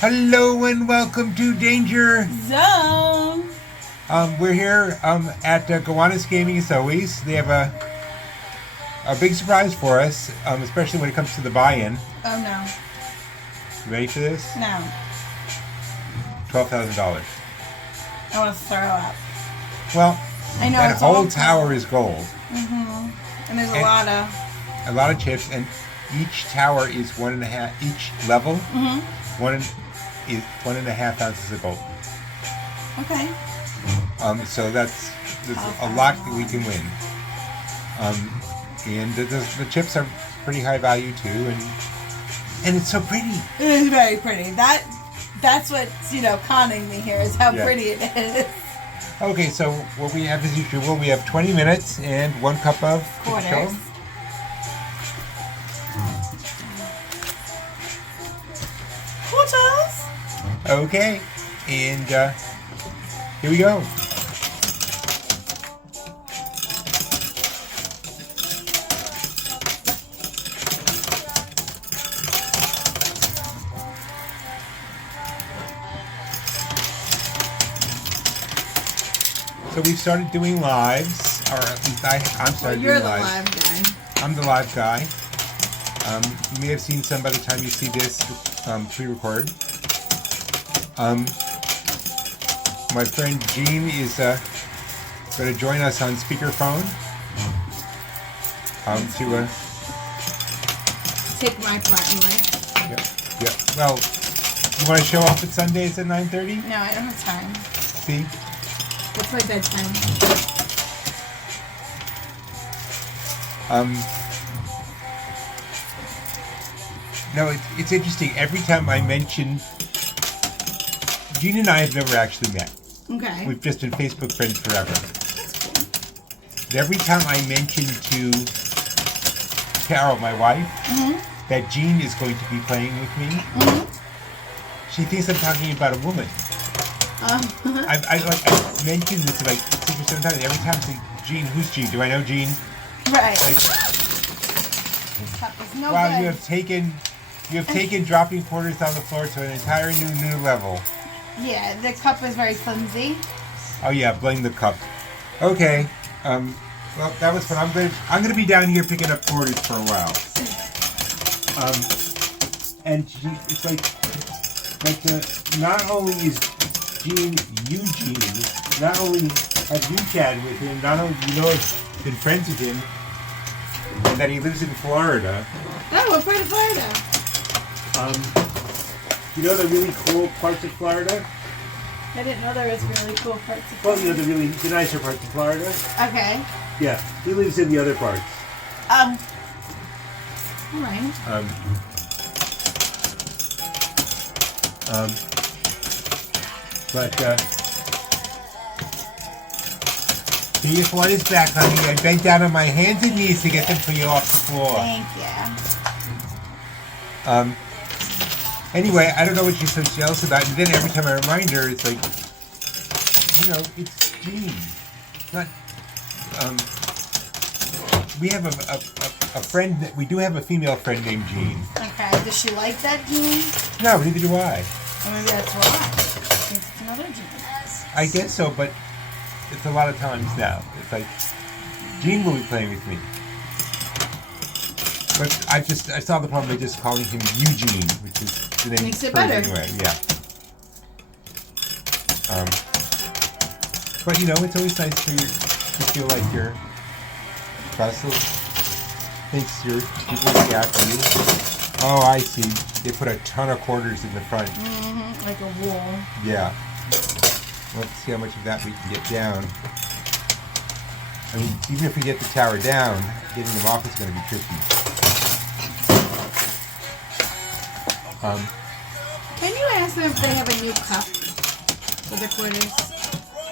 Hello and welcome to Danger Zone. We're here at Gowanus Gaming as always. They have a big surprise for us, especially when it comes to the buy-in. Oh no. You ready for this? No. $12,000. I want to throw up. Well, I know, that it's whole all tower is gold. Mm-hmm. And there's a lot of chips, and each tower is 1.5. Each level, Mm-hmm. 1.5 ounces of gold. Okay. So there's a lot that we can win. And the chips are pretty high value too, and it's so pretty. It is very pretty. That's what's, conning me here is how pretty it is. Okay, so what we have as usual, we have 20 minutes and 1 cup of quarters. Quarters. Okay, and here we go. So we've started doing lives, or at least I'm starting You're doing the lives. live guy. I'm the live guy. You may have seen some by the time you see this pre-record. My friend Jean is going to join us on speakerphone. To take my part in life. Yeah. Well, you want to show off at Sundays at 9:30? No, I don't have time. See? What's my bedtime? No, it's interesting. Every time I mention, Jean and I have never actually met. Okay. We've just been Facebook friends forever. But every time I mention to Carol, my wife, that Jean is going to be playing with me, she thinks I'm talking about a woman. I've mentioned this like 6 or 7 times. Every time I say, Jean, who's Jean? Do I know Jean? Right. Like, this cup is no wow, good. you have taken dropping quarters down the floor to an entire new level. Yeah, the cup is very flimsy. Oh yeah, blame the cup. Okay. Well, that was fun. I'm gonna be down here picking up quarters for a while. And it's like not only is Jean Eugene, not only have you chatted with him, not only have been friends with him, and that he lives in Florida. Oh, what part of Florida? You know the really cool parts of Florida? I didn't know there was really cool parts of Well, Florida. the nicer parts of Florida. Okay. Yeah, he lives in the other parts. All right. See if one is back, honey. I bent down on my hands and knees to get them for you off the floor. Thank you. Anyway, I don't know what she's so jealous about. And then every time I remind her, it's like, it's Jean. It's not. We have a friend. We do have a female friend named Jean. Okay. Does she like that Jean? No, neither do I. Or maybe that's why. It's another Jean. I guess so, but it's a lot of times now. It's like, Jean will be playing with me. But I saw the problem by just calling him Eugene, which is the name. Makes it better. Anyway, yeah. But it's always nice for you to feel like your Russell thinks people look after you. Oh, I see. They put a ton of quarters in the front. Mm-hmm. Like a wall. Yeah. Let's see how much of that we can get down. I mean, even if we get the tower down, getting them off is going to be tricky. Can you ask them if they have a new cup for the quarters?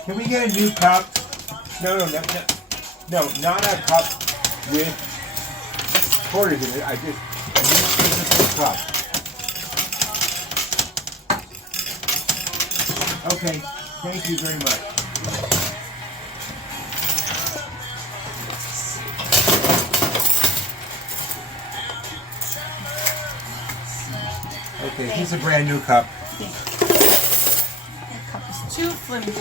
Can we get a new cup? No, not a cup with quarters in it. I need a physical cup. Okay, thank you very much. Okay, here's a brand new cup. That cup is too flimsy.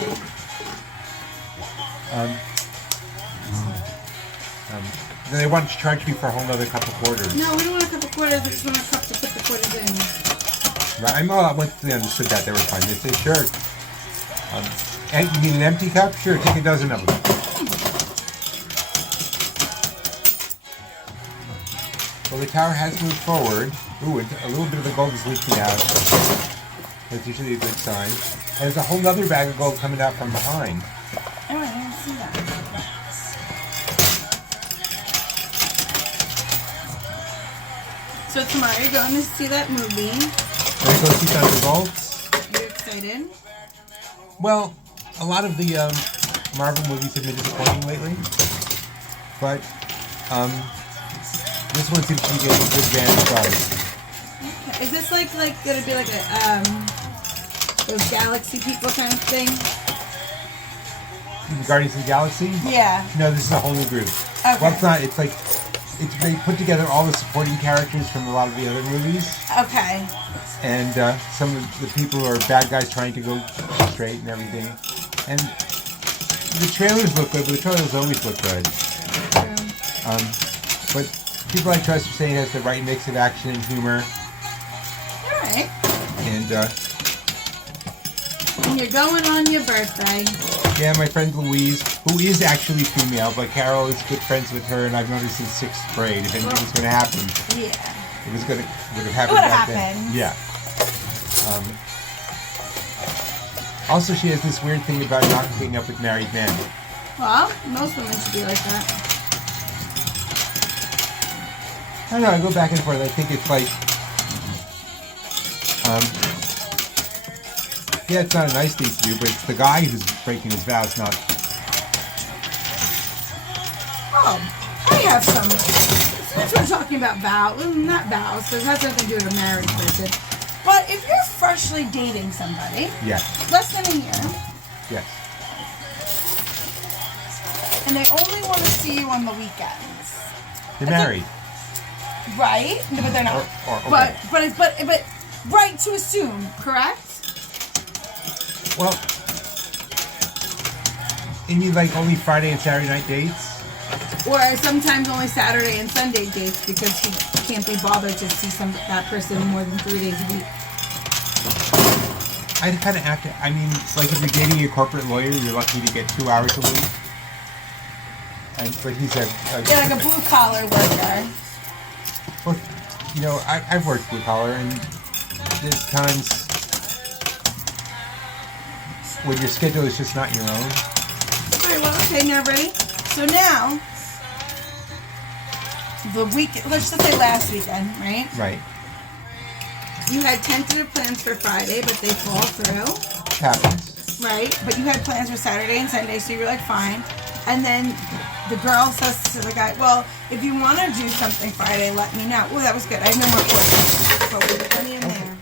They want to charge me for a whole other cup of quarters. No, we don't want a cup of quarters. We just want a cup to put the quarters in. Right, I once they understood that, they were fine. They said, sure. And you mean an empty cup? Sure, take a dozen of them. Well, the tower has moved forward. Ooh, a little bit of the gold is leaking out. That's usually a good sign. And there's a whole other bag of gold coming out from behind. Oh, I didn't see that. So tomorrow you're going to see that movie. Can I go see Thunderbolts? You're excited? Well, a lot of the Marvel movies have been disappointing lately. But this one seems to be getting a good band buzz. Okay. Is this like gonna be like a those galaxy people kind of thing? Guardians of the Galaxy? Yeah. No, this is a whole new group. Okay. Well, it's not. It's like they put together all the supporting characters from a lot of the other movies, Okay. and some of the people who are bad guys trying to go straight and everything. And the trailers look good, but the trailers always look good. But people I trust are saying it has the right mix of action and humor. All right. And And you're going on your birthday. yeah, my friend Louise, who is actually female, but Carol is good friends with her, and I've known her since 6th grade. If anything was going to happen, Yeah. it would have happened It would've back then. happened. Yeah. Also, she has this weird thing about not hooking up with married men. Well, most women should be like that. I don't know, I go back and forth. I think it's like, yeah, it's not a nice thing to do, but it's the guy who's breaking his vows, not... Oh, I have some. Since we're talking about vows, well, not vows, because it has nothing to do with a married person. But if you're freshly dating somebody, Yes, less than a year, yes. and they only want to see you on the weekends, They're married. right? No, but they're not. Okay. But right to assume, correct? Well, you mean like only Friday and Saturday night dates? Or sometimes only Saturday and Sunday dates because he can't be bothered to see that person more than 3 days a week. I kind of have to. I mean, like if you're dating a corporate lawyer, you're lucky to get 2 hours a week. But he's Yeah, like a blue collar worker. Well, you know, I've worked blue collar, and there's times when your schedule is just not your own. Alright, well, okay, now ready? So now, let's just say last weekend, right? Right. You had tentative plans for Friday, but they fall through, Happens. right? But you had plans for Saturday and Sunday, so you were like, fine. And then the girl says to the guy, well, if you want to do something Friday, let me know. Oh, that was good. I have no more questions, but we have plenty in there.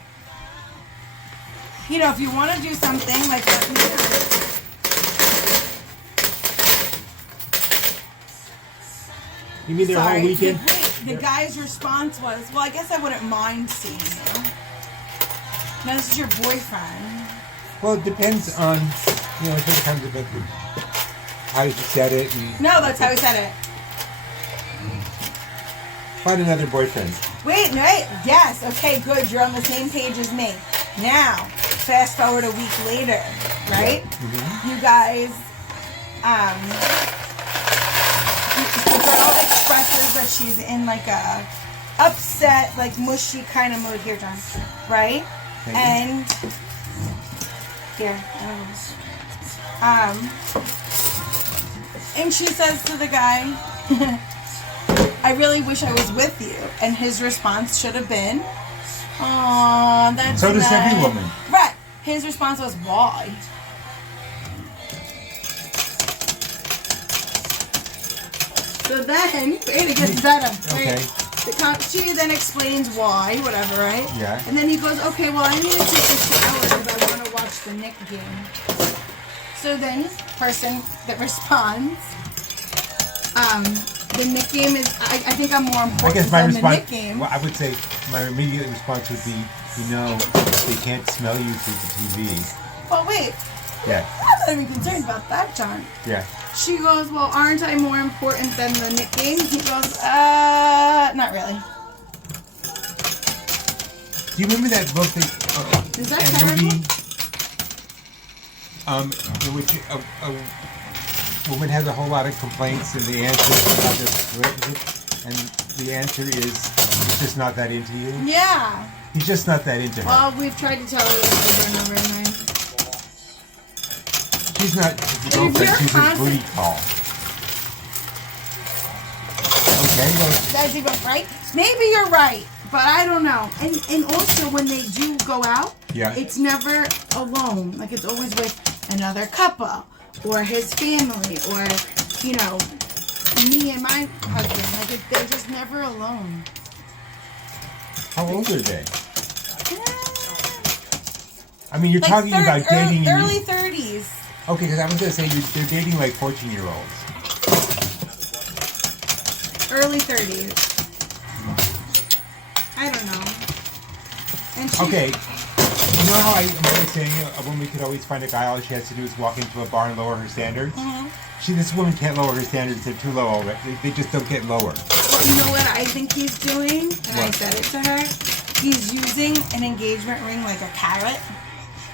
You know, if you want to do something, like, let me know. You mean their whole weekend? The guy's response was, well, I guess I wouldn't mind seeing you. No, this is your boyfriend. Well, it depends on, you know, it depends about how did you set it, and No, that's how he said it. find another boyfriend. Wait, yes, okay, good. You're on the same page as me. Now, fast forward a week later, right? Mm-hmm. You guys, the girl expresses that she's in like a upset, like mushy kind of mood here, John, right? Thank you. And here, and she says to the guy, I really wish I was with you. And his response should have been, aw, that's So does nice. every woman. Right. His response was, why? So then, wait, it gets better. Okay. She then explains why, whatever, right? Yeah. And then he goes, okay, well, I need to take a shower because I want to watch the Knick game. So then, person that responds, the Knick game is, I think I'm more I important guess my than the response, Knick game. well, I would say my immediate response would be, You know, they can't smell you through the TV. Well, wait. Yeah. I'm not even concerned about that, John. Yeah. She goes, well, aren't I more important than the nickname? He goes, not really. Do you remember that book that, Is that and terrible? movie? In which a woman has a whole lot of complaints, and the answer is about this relationship, and the answer is he's just not that into you. Yeah. He's just not that into her. Well, we've tried to tell her this over and over and over. She's not his If girlfriend. you're She's his booty call. Okay, well, That's even right. Maybe you're right, but I don't know. And also when they do go out, yeah. it's never alone. Like it's always with another couple or his family or, you know, me and my husband. Like they're just never alone. How old are they? I mean, you're talking about dating early 30s. Okay, because I was going to say they're dating like 14-year-olds. Early 30s. I don't know. And she, Okay. You know how I'm always saying a woman could always find a guy, all she has to do is walk into a bar and lower her standards? Mhm. This woman can't lower her standards. They're too low already. They just don't get lower. Well, you know what I think he's doing? And I What? said it to her. He's using an engagement ring like a carrot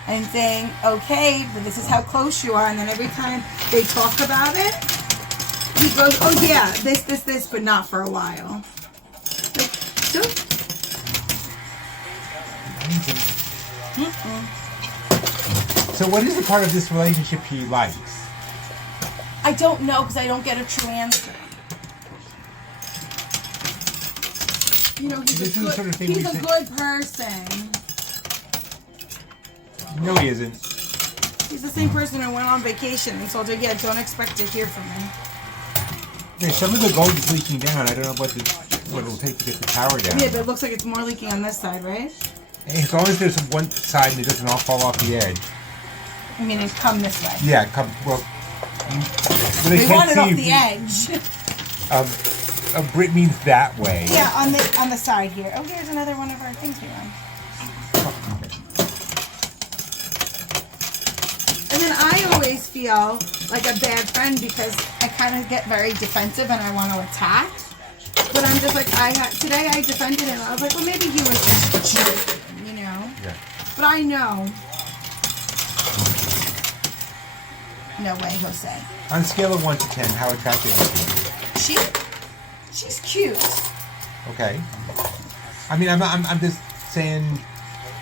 and saying, okay, but this is how close you are. And then every time they talk about it, he goes, oh yeah, this, but not for a while. Like, don't. So what is the part of this relationship he likes? I don't know because I don't get a true answer. You know, This is he's the a sort of good, thing we he's a say- good person. No, he isn't. He's the same person who went on vacation and told her, yeah, don't expect to hear from me. Okay, some of the gold is leaking down. I don't know what it'll take to get the tower down. Yeah, but it looks like it's more leaking on this side, right? Hey, as long as there's one side and it doesn't all fall off the edge. I mean, it's come this way. Yeah, come well. They We can't want it off see the edge. Brit means that way. Yeah, on the side here. Oh, here's another one of our things we run. And then I always feel like a bad friend because I kind of get very defensive and I want to attack. But I'm just like, today I defended him. I was like, well, maybe he was just joking, you know? Yeah. But I know. No way, Jose. On a scale of 1 to 10, how attractive is she? She's cute. Okay. I mean, I'm just saying.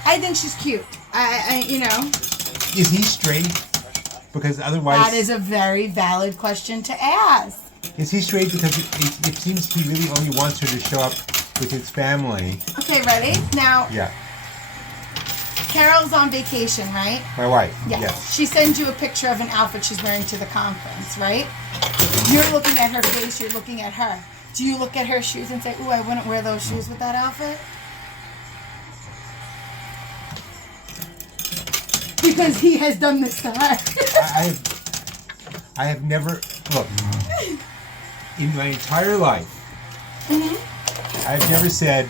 I think she's cute. I you know. Is he straight? Because otherwise. That is a very valid question to ask. Is he straight because it seems he really only wants her to show up with his family? Okay, ready? Now, Yeah. Carol's on vacation, right? My wife. Yes. Yes. She sends you a picture of an outfit she's wearing to the conference, right? You're looking at her face, you're looking at her. Do you look at her shoes and say, ooh, I wouldn't wear those shoes with that outfit? Because he has done this to her. I have never look in my entire life. Mm-hmm. I've never said,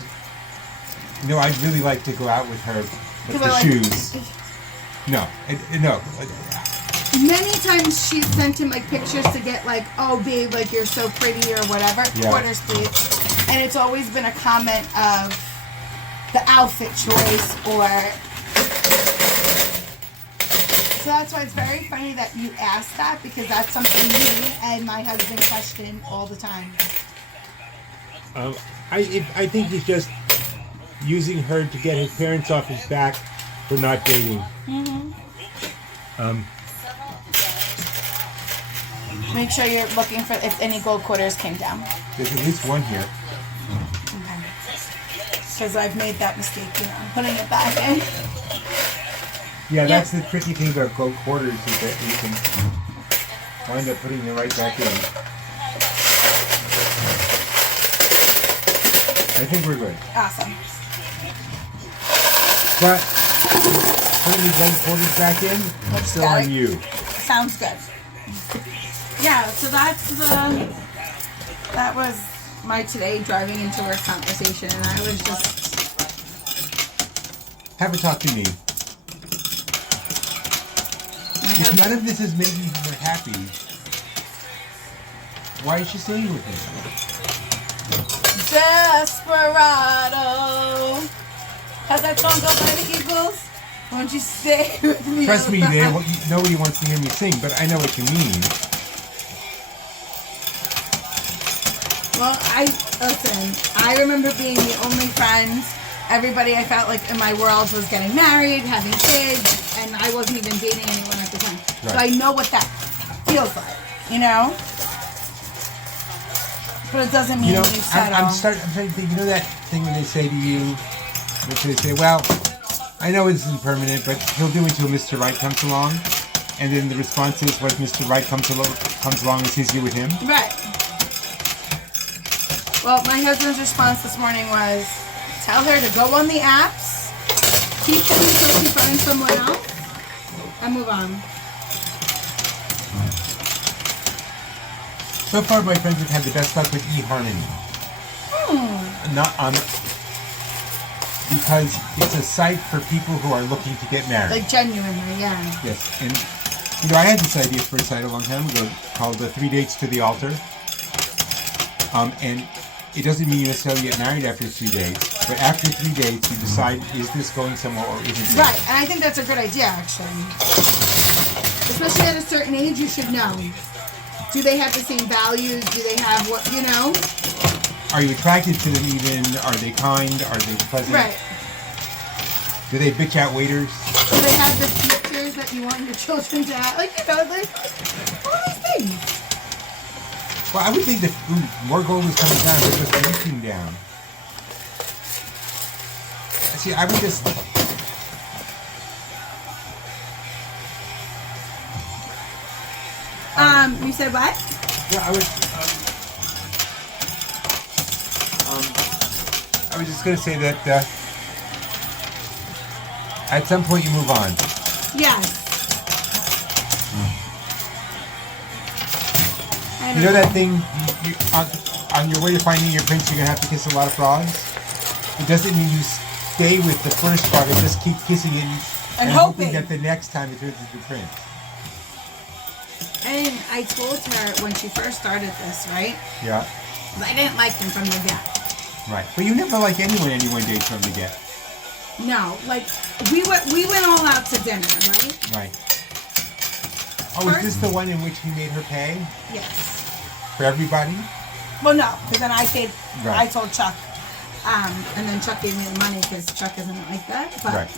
you know, I'd really like to go out with her, but the I like- shoes. No, no. Many times she's sent him like pictures to get like, oh babe, like you're so pretty or whatever. Yeah. Quarters, please. And it's always been a comment of the outfit choice or. So that's why it's very funny that you asked that because that's something me and my husband question all the time. I think he's just using her to get his parents off his back for not dating. Mm-hmm. Make sure you're looking for if any gold quarters came down. There's at least one here. Because I've made that mistake, you know, putting it back in. Yeah, that's the tricky thing about gold quarters is that you can wind up putting it right back in. I think we're good. Awesome. But putting the gold quarters back in, it's still got on it. you. Sounds good. Yeah, so that was my today driving into work conversation, and I was just have a talk to me. If none of this is making her happy, why is she staying with him? Desperado. Has that song go by the Eagles? Won't you stay with me? Trust me, nobody wants to hear me sing, but I know what you mean. Well, I remember being the only friend. Everybody I felt like in my world was getting married, having kids, and I wasn't even dating anyone at the time. Right. So I know what that feels like, you know? But it doesn't mean you settle. I'm starting to think, you know that thing when they say to you, which they say, well, I know this isn't permanent, but he'll do until Mr. Right comes along. And then the response is, what if Mr. Right comes along and sees you with him? Right. Well, my husband's response this morning was, tell her to go on the apps, keep them until she finds someone else, and move on. So far, my friends have had the best luck with eHarmony. Not on, because it's a site for people who are looking to get married. Like genuinely, yeah. Yes, and I had this idea for a site a long time ago called 3 Dates to the Altar. And it doesn't mean you necessarily get married after 3 dates, but after 3 dates, you decide, is this going somewhere or isn't it? Right, and I think that's a good idea, actually. Especially at a certain age, you should know. Do they have the same values? Do they have what, you know? Are you attracted to them even? Are they kind? Are they pleasant? Right. Do they bitch out waiters? Do they have the features that you want your children to have? Like, you know, like, all these things. Well, I would think that more gold is coming down, but just reaching down. See, I would just... You said what? Yeah, I was just going to say that at some point you move on. Yes. You know that thing, on your way to finding your prince, you're going to have to kiss a lot of frogs? It doesn't mean you stay with the first frog and just keep kissing it and hoping that the next time it turns into the prince. And I told her when she first started this, right? Yeah. I didn't like him from the get. Right. But you never like anyone dates from the get. No, like we went all out to dinner, right? Right. Oh, is this the one in which he made her pay? Yes. For everybody? Well, no, because then I paid. Right. I told Chuck, and then Chuck gave me the money because Chuck isn't like that. But Right.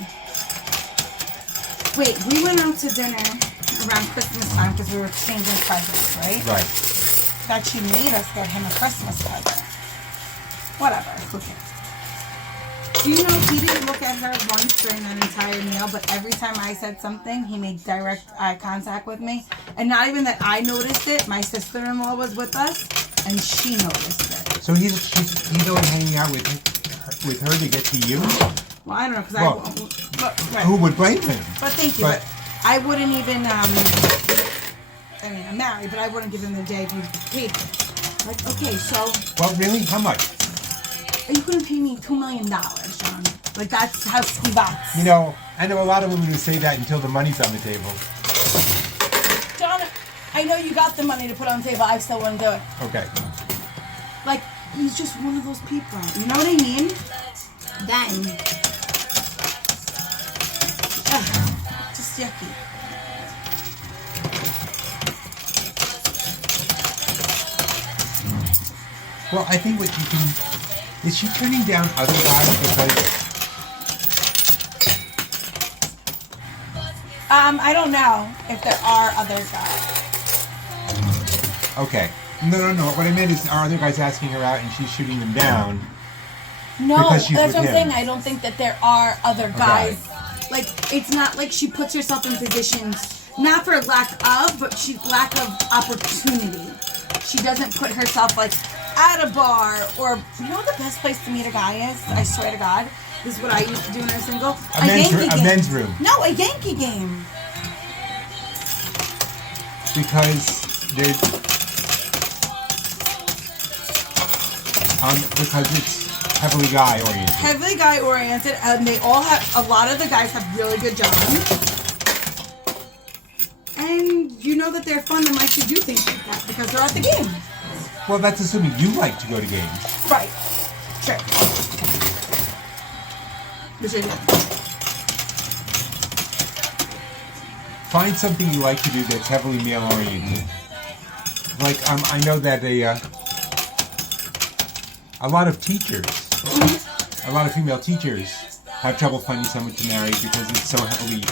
wait, we went out to dinner around Christmas time because we were exchanging presents, right? Right. That she made us get him a Christmas present. Whatever. Who cares? Do you know he didn't look at her once during that entire meal, but every time I said something, he made direct eye contact with me. And not even that I noticed it, my sister-in-law was with us, and she noticed it. So he's only hanging out with her to get to you? Well, I don't know, because right. Who would blame him? But thank you. But I wouldn't even, I mean, I'm married, but I wouldn't give him the day if you paid me. Like, okay, so... Well, really? How much? You couldn't pay me $2 million, John. Like, that's how skivats. You know, I know a lot of women who say that until the money's on the table. John, I know you got the money to put on the table. I still wouldn't do it. Okay. Like, he's just one of those people. You know what I mean? Then, just yucky. Well, I think what you can... Is she turning down other guys because... I don't know if there are other guys. Okay. No. What I meant is, are other guys asking her out and she's shooting them down? No, because she's that's with what I'm him. saying. I don't think that there are other guys. Like, it's not like she puts herself in positions, not for lack of, but lack of opportunity. She doesn't put herself, like, at a bar, or, you know what the best place to meet a guy is? I swear to God. This is what I used to do when I was single. A men's room. No, a Yankee game. Because it's heavily guy oriented. Heavily guy oriented, and they all have, a lot of the guys have really good jobs. And you know that they're fun and like to do things like that because they're at the game. Well, that's assuming you like to go to games. Right. Sure. Which I do. Find something you like to do that's heavily male oriented. Like I know that a lot of teachers, a lot of female teachers have trouble finding someone to marry because it's so heavily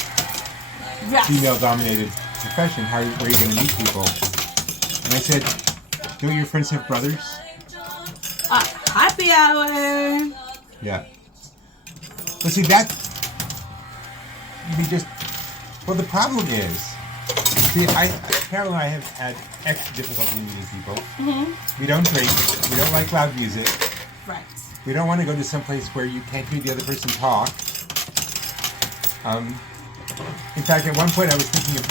female-dominated profession. How are you going to meet people? And I said, don't your friends have brothers? Happy hour. Yeah. But see, that... Well, the problem is... See, Carol and I have had extra difficulty meeting people. We don't drink. We don't like loud music. Right. We don't want to go to some place where you can't hear the other person talk. In fact, at one point I was thinking of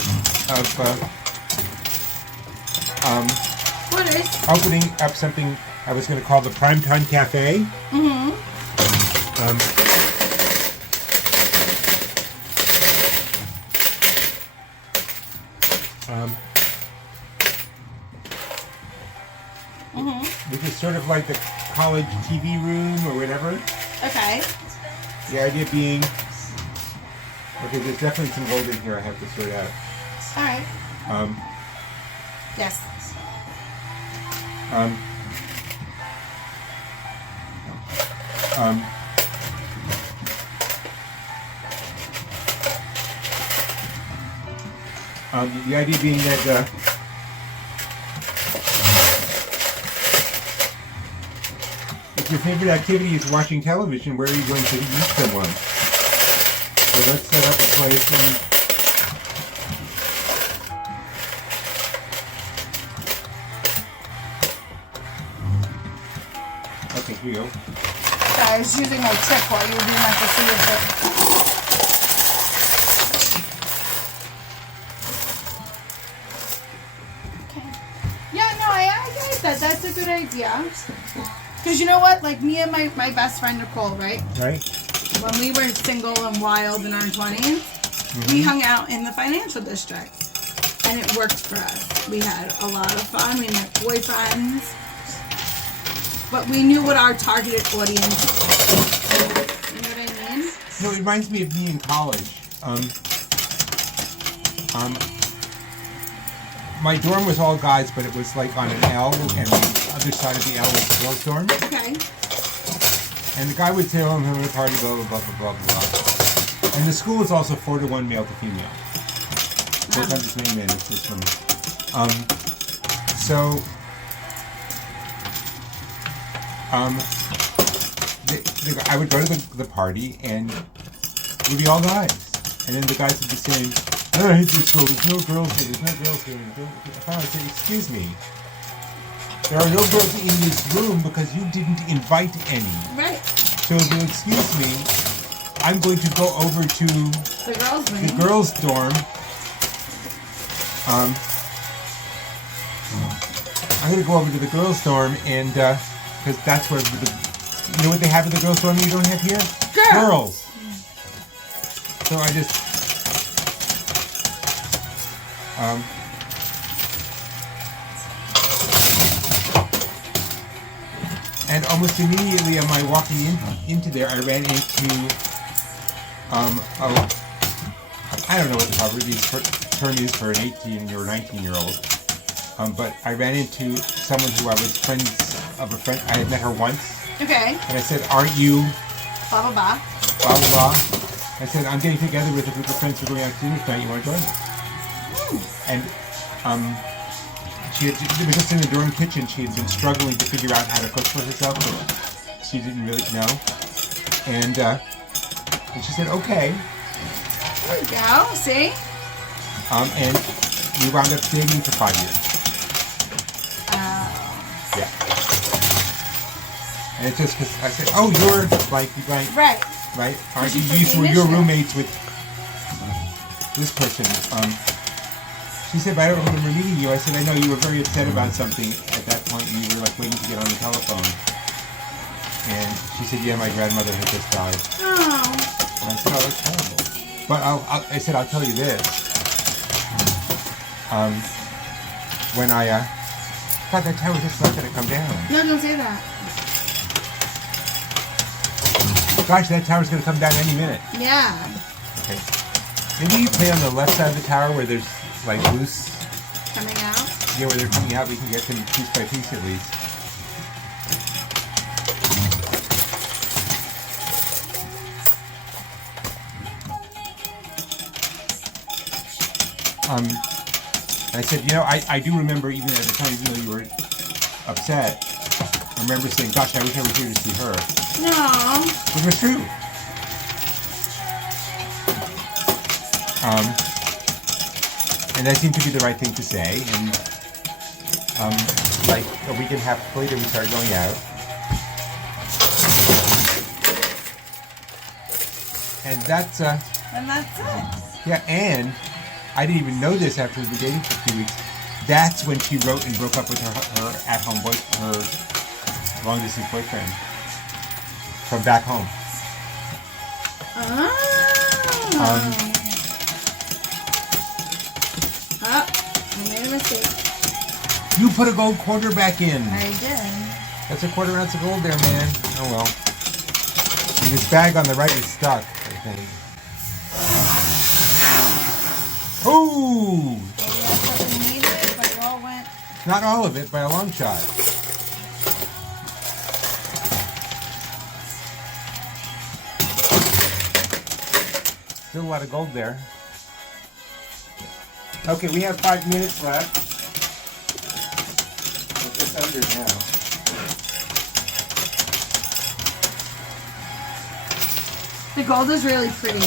What is? opening up something I was going to call the Primetime Cafe. Which is sort of like the college TV room or whatever. Okay. The idea being, okay, there's definitely some gold in here I have to sort out. All right. Yes. The idea being that if your favorite activity is watching television, where are you going to meet someone? So let's set up a place and... Okay, here you go. Sorry, I was using my trick while you were doing that to see if it... Okay. Yeah, no, I get that. That's a good idea. Because you know what? Like me and my best friend Nicole, right? Right? When we were single and wild in our 20s, we hung out in the financial district. And it worked for us. We had a lot of fun. We met boyfriends. But we knew what our targeted audience was. You know what I mean? No, it reminds me of me in college. My dorm was all guys, but it was like on an L, and the other side of the L was the girls' dorm. Okay. And the guy would say, oh, I'm having a party, blah, blah, blah, blah, blah, blah. And the school was also 4-to-1 male to female. So it's not just men, it's just women. I would go to the party, and it would be all guys. And then the guys would be saying, oh, I hate this school, there's no girls here, there's no girls here. I would say, excuse me, there are no girls in this room because you didn't invite any. Right. So if you'll excuse me, I'm going to go over to the girls' dorm. I'm going to go over to the girls' dorm, and because that's where you know what they have in the girls' dorm you don't have here? Girls. So I just and almost immediately on my walking into there, I ran into I don't know what the proper term is for an 18 or 19-year-old. But I ran into someone who I was friends of a friend. I had met her once. Okay. And I said, aren't you... Blah, blah, blah. Blah, blah, blah. I said, I'm getting together with a group of friends who are going out to dinner tonight. You want to join us? And it was just in the dorm kitchen. She had been struggling to figure out how to cook for herself, but she didn't really know. And she said, okay. There you go. See? And we wound up dating for 5 years. Yeah. And it's just because I said, oh, you're like, right. Right? Aren't you your roommates with this person? She said, but I don't remember meeting you. I said, I know you were very upset about something at that point, and you were like waiting to get on the telephone. And she said, yeah, my grandmother had just died. Oh. And I said, oh, that's horrible. But I said, I'll tell you this. When I thought that tower was just not going to come down. No, don't say that. Gosh, that tower's going to come down any minute. Yeah. Okay. Maybe you play on the left side of the tower where there's like loose. Coming out? Yeah, where they're coming out, we can get them piece by piece at least. I said, you know, I do remember even at the time, even though you were upset, I remember saying, gosh, I wish I was here to see her. No. Which was true. And that seemed to be the right thing to say. And like a week and a half later, we started going out. And that's it. yeah, and I didn't even know this after we've been dating for a few weeks. That's when she wrote and broke up with her at-home her long-distance boyfriend from back home. I made a mistake. You put a gold quarter back in. I did. That's a quarter ounce of gold there, man. Oh well. And this bag on the right is stuck, I think. Ooh! But it all went. Not all of it, by a long shot. Still a lot of gold there. Okay, we have 5 minutes left. We're just under now. The gold is really pretty.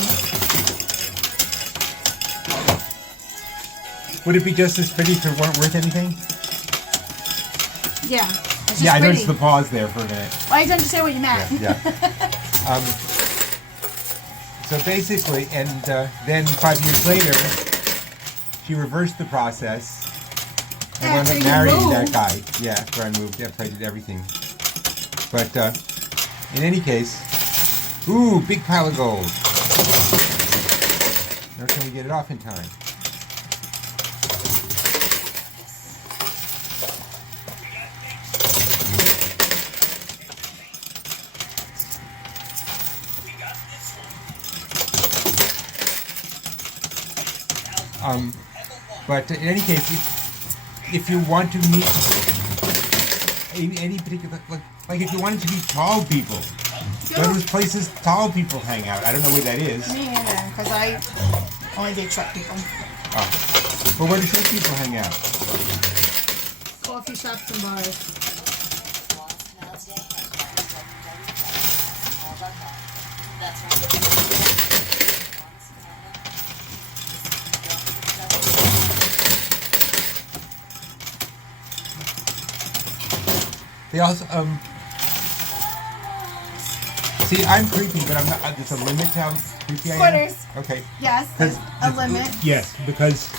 Would it be just as pretty if it weren't worth anything? Yeah. It's just Yeah, I pretty. noticed the pause there for a minute. Well, I didn't understand what you meant. Yeah. So basically, and then 5 years later, she reversed the process and wound After up you marrying moved. that guy. Yeah, after I moved, after I did everything. But in any case, ooh, big pile of gold. Now can we get it off in time? But in any case, if you want to meet any particular, like if you wanted to meet tall people, go to those places tall people hang out. I don't know where that is. Me either, because I only date short people. Oh. But where do short people hang out? Coffee shops and bars. They also, see, I'm creepy, but I'm not, there's a limit to how creepy I am. Quarters. Okay. Yes, there's a limit. Yes, because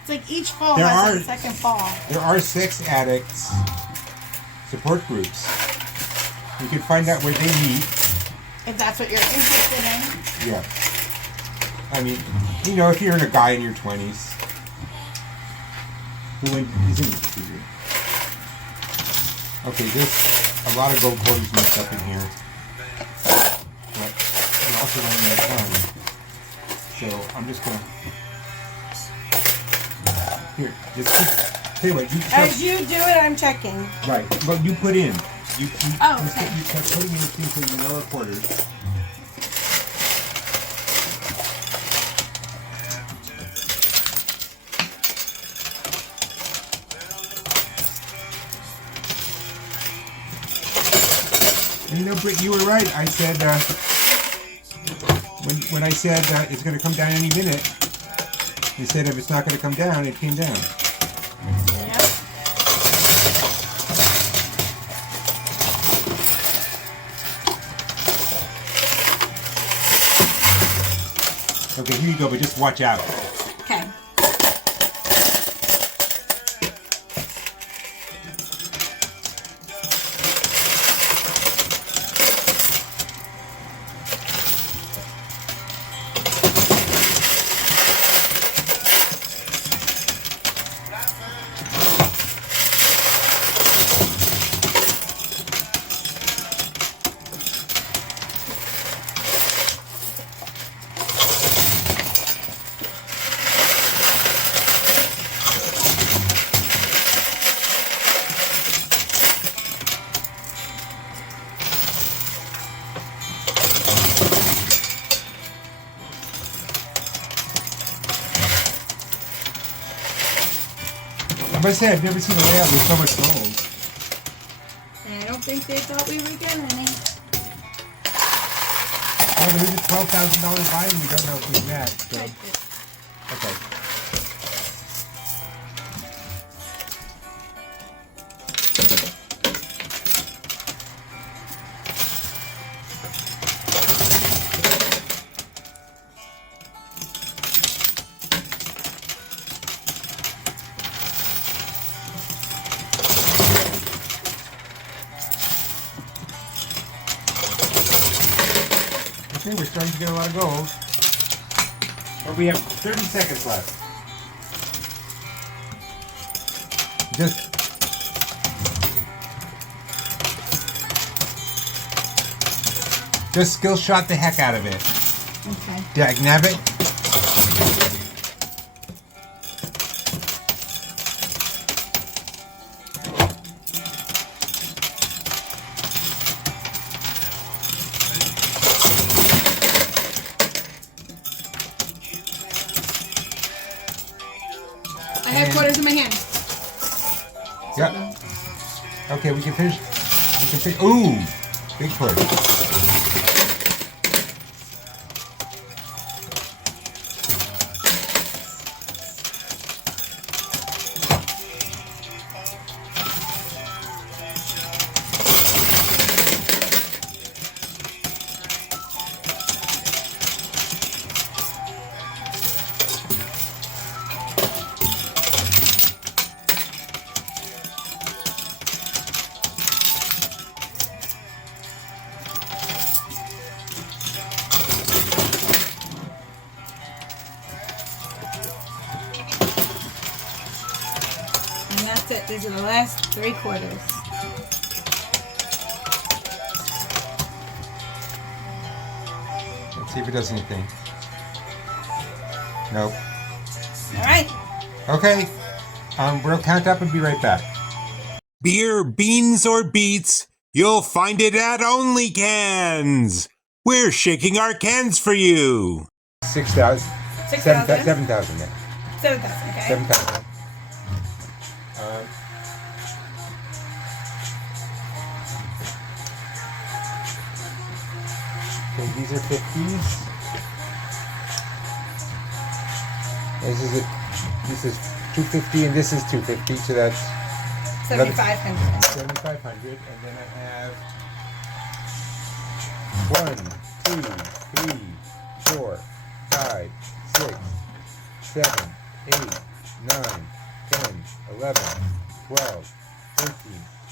It's like each fall There has are- a second fall. there are sex addicts support groups. You can find out where they meet. If that's what you're interested in. Yeah. I mean, you know, if you're a guy in your 20s who isn't interested. Okay, there's a lot of gold quarters mixed up in here. But we also running out of time. So I'm just gonna here, just keep, tell you what, you As you do it, I'm checking. right, but you put in. You Oh, okay. you kept putting in things so you know our quarters. And you know, Britt, you were right. I said when I said it's going to come down any minute. You said if it's not going to come down, it came down. Yep. Okay, here you go, but just watch out. Okay. I must say, I've never seen a layout with so much gold. And I don't think they thought we were getting any. Well, there is a $12,000 buy, and we don't know if we met. So. Okay. Okay, we're starting to get a lot of gold. But we have 30 seconds left. Just skill shot the heck out of it. Okay. Dag nabbit. I have quarters in my hand. Yep. Okay, we can finish. We can finish. Ooh, big push. And that's it. These are the last 3 quarters. Let's see if it does anything. Nope. All right. Okay. We'll count up and be right back. Beer, beans, or beets, you'll find it at Only Cans. We're shaking our cans for you. 6,000. 6,000? 7,000 now. 7,000, okay. 7,000. Okay, these are 50s. This is 250 and this is 250, so that's 7,500. 7,500. And then I have 1, 2, 3, 4, 5, 6, 7, 8, 9, 10, 11, 12, 13,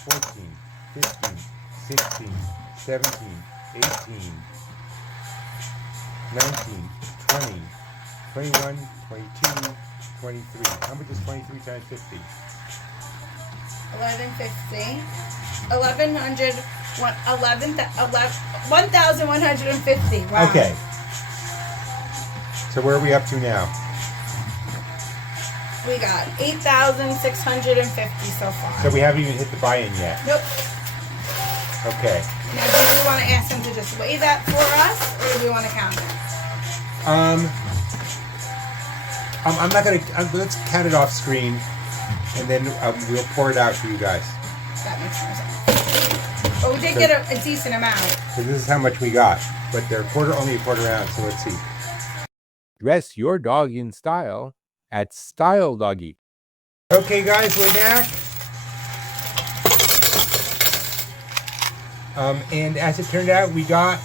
14, 15, 16, 17, 18, 19, 20, 21, 22, 23. How much is 23 times 50? 1150. 1,100. 1,150. Wow. Okay. So where are we up to now? We got 8,650 so far. So we haven't even hit the buy-in yet. Nope. Okay. Now, do we want to ask them to just weigh that for us, or do we want to count it? I'm not gonna. Let's count it off screen, and then we'll pour it out for you guys. That makes more sense. But we did get a decent amount. So this is how much we got, but they're only a quarter ounce. So let's see. Dress your dog in style at Style Doggy. Okay, guys, we're back. And as it turned out, we got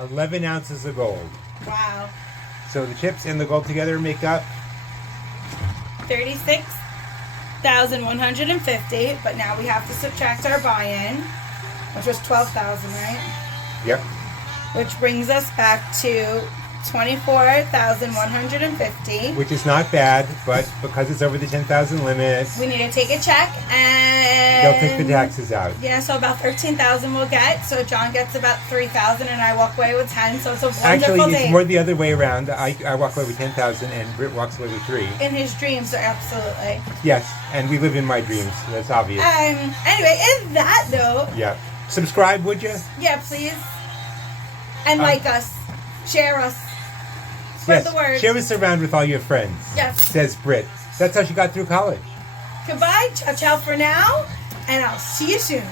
11 ounces of gold. Wow. So the chips and the gold together make up 36,150, but now we have to subtract our buy-in, which was 12,000, right? Yep. Which brings us back to 24,150. Which is not bad, but because it's over the 10,000 limit, We need to take a check and they'll take the taxes out. Yeah, so about 13,000 we'll get. So John gets about 3,000 and I walk away with 10. So it's a wonderful Actually, day. it's more the other way around. I walk away with 10,000 and Britt walks away with 3. In his dreams, absolutely. Yes, and we live in my dreams. That's obvious. Anyway, in that note, Yeah. Subscribe, would you? yeah, please. And like us. Share us. Spread the word. Share us around with all your friends. Yes. Says Britt. That's how she got through college. Goodbye. Ciao, ciao for now. And I'll see you soon.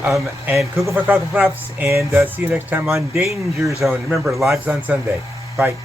And Kugel for Cockle Props. And see you next time on Danger Zone. Remember, lives on Sunday. Bye.